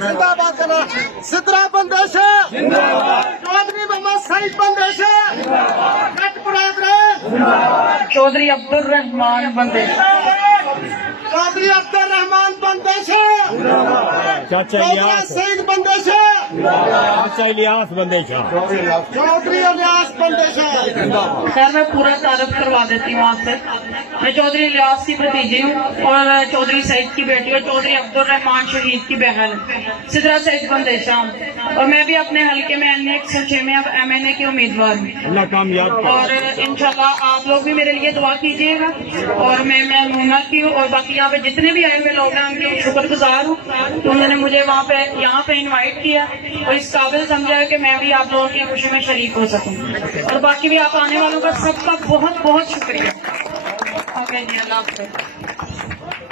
जिंदाबाद करो सिद्धरा बंदेश चौधरी मोहम्मद सईद बंदेश चौधरी अब्दुल रहमान बंदेश चौधरी अब्दुल रहमान बंदेश चाचा सईद बंदेश चाचा इलियास बंदेश चौधरी इलियास बंदेश। खैर मैं पूरा तारुफ करवा देती हूँ आपसे। मैं चौधरी इलियास की भतीजी हूँ और चौधरी सईद की बेटी और चौधरी अब्दुल रहमान शहीद की बहन सिद्धरा सईद बंदेशा हूँ और मैं भी अपने हल्के में NA 106 में अब MNA की उम्मीदवार हूँ और इंशाल्लाह आप लोग भी मेरे लिए दुआ कीजिएगा और मैं मुन्नत की हूँ और बाकी यहाँ पे जितने भी आए हुए लोग हैं उनके शुक्रगुजार हूँ तो उन्होंने मुझे यहाँ पे इन्वाइट किया और इस काबिल समझा है कि मैं भी आप लोगों की खुशी में शरीक हो सकूँ और बाकी भी आप आने वालों का सबका बहुत बहुत शुक्रिया। ओके जी, अल्लाह हाफ़िज़।